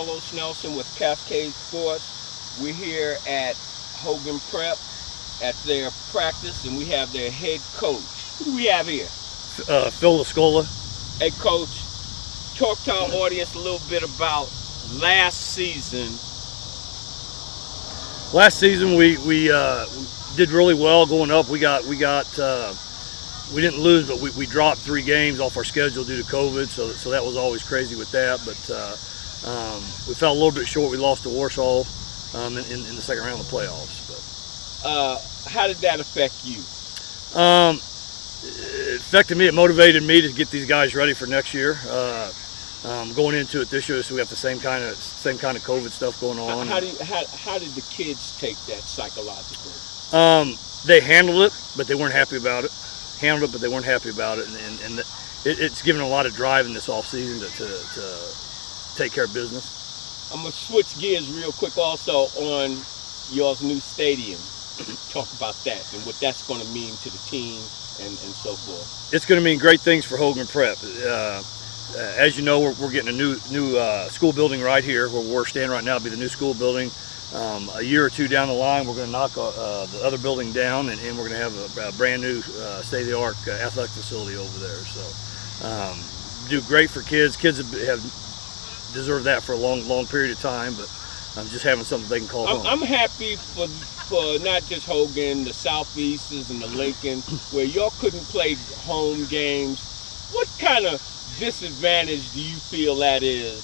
Carlos Nelson with Cascade Sports. We're here at Hogan Prep at their practice, and we have their head coach. Who do we have here? Phi Lascuola. Hey, Coach, talk to our audience a little bit about last season. Last season we did really well going up. We didn't lose, but we dropped 3 games off our schedule due to COVID, so that was always crazy with that. But we fell a little bit short. We lost to Warsaw in the second round of the playoffs. But how did that affect you? It affected me. It motivated me to get these guys ready for next year. Going into it this year, so we have the same kind of COVID stuff going on. How did the kids take that psychologically? They handled it, but they weren't happy about it. And it's given a lot of drive in this off season to take care of business. I'm gonna switch gears real quick also on y'all's new stadium. Talk about that and what that's going to mean to the team and so forth. It's going to mean great things for Hogan Prep. As you know, we're getting a new school building right here where we're standing right now. It'll be the new school building. A year or 2 down the line, we're going to knock the other building down, and we're going to have a brand new state-of-the-art athletic facility over there. So, do great for kids. Kids have deserved that for a long period of time, but just having something they can call home. I'm happy for not just Hogan, the Southeasters and the Lincoln, where y'all couldn't play home games. What kind of disadvantage do you feel that is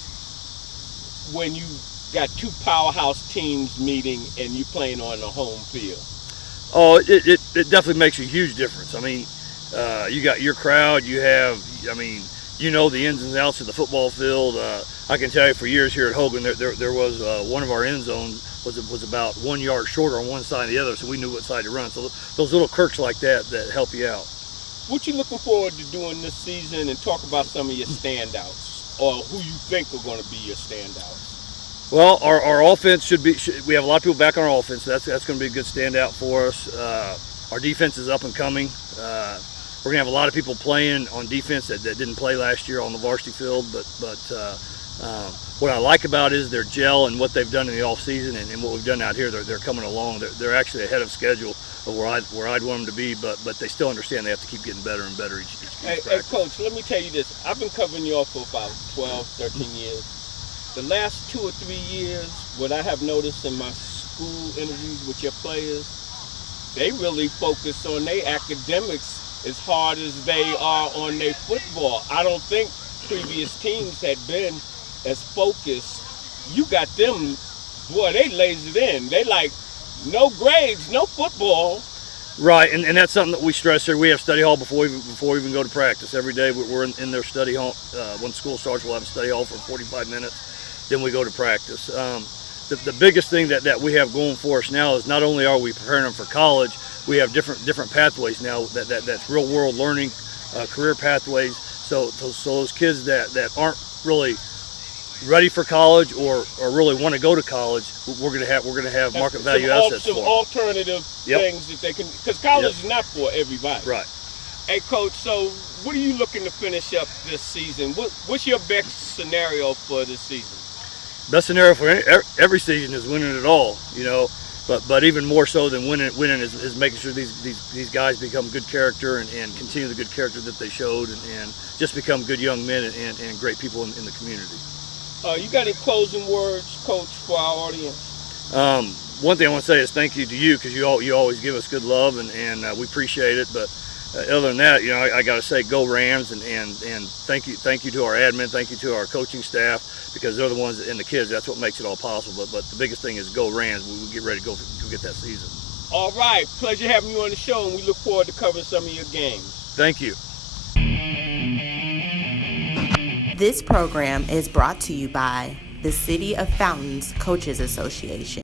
when you got 2 powerhouse teams meeting and you playing on the home field? Oh, it definitely makes a huge difference. I mean, you got your crowd. You have, you know the ins and outs of the football field. I can tell you for years here at Hogan, there was one of our end zones was about 1 yard shorter on one side and the other, so we knew what side to run. So those little quirks like that help you out. What you looking forward to doing this season, and talk about some of your standouts, or who you think are going to be your standouts? Well, our offense we have a lot of people back on our offense. So that's going to be a good standout for us. Our defense is up and coming. We're going to have a lot of people playing on defense that didn't play last year on the varsity field. But what I like about it is their gel and what they've done in the off season and what we've done out here. They're coming along. They're actually ahead of schedule of where I'd want them to be. But they still understand they have to keep getting better and better each Hey, Coach, let me tell you this. I've been covering y'all for about 12, 13 years. The last 2 or 3 years, what I have noticed in my school interviews with your players, they really focus on their academics as hard as they are on their football. I don't think previous teams had been as focused. You got them, boy, they lasered in. They like, no grades, no football. Right, and that's something that we stress here. We have study hall before we even go to practice. Every day we're in their study hall. When school starts, we'll have a study hall for 45 minutes. Then we go to practice. The biggest thing that we have going for us now is not only are we preparing them for college, we have different pathways now that's real world learning, career pathways. So those kids that aren't really ready for college or really want to go to college, we're gonna have market value assets for some alternative things that they can, because college is not for everybody. Right. Hey, Coach, so what are you looking to finish up this season? What's your best scenario for this season? Best scenario for every season is winning it all, but even more so than winning is making sure these guys become good character and continue the good character that they showed and just become good young men and great people in the community. You got any closing words, Coach, for our audience? One thing I want to say is thank you to you, because you always give us good love and we appreciate it. But other than that, I got to say go Rams and thank you to our admin, thank you to our coaching staff, because they're the ones and the kids. That's what makes it all possible. But the biggest thing is go Rams. We get ready to go get that season. All right, pleasure having you on the show, and we look forward to covering some of your games. Thank you. This program is brought to you by the City of Fountains Coaches Association.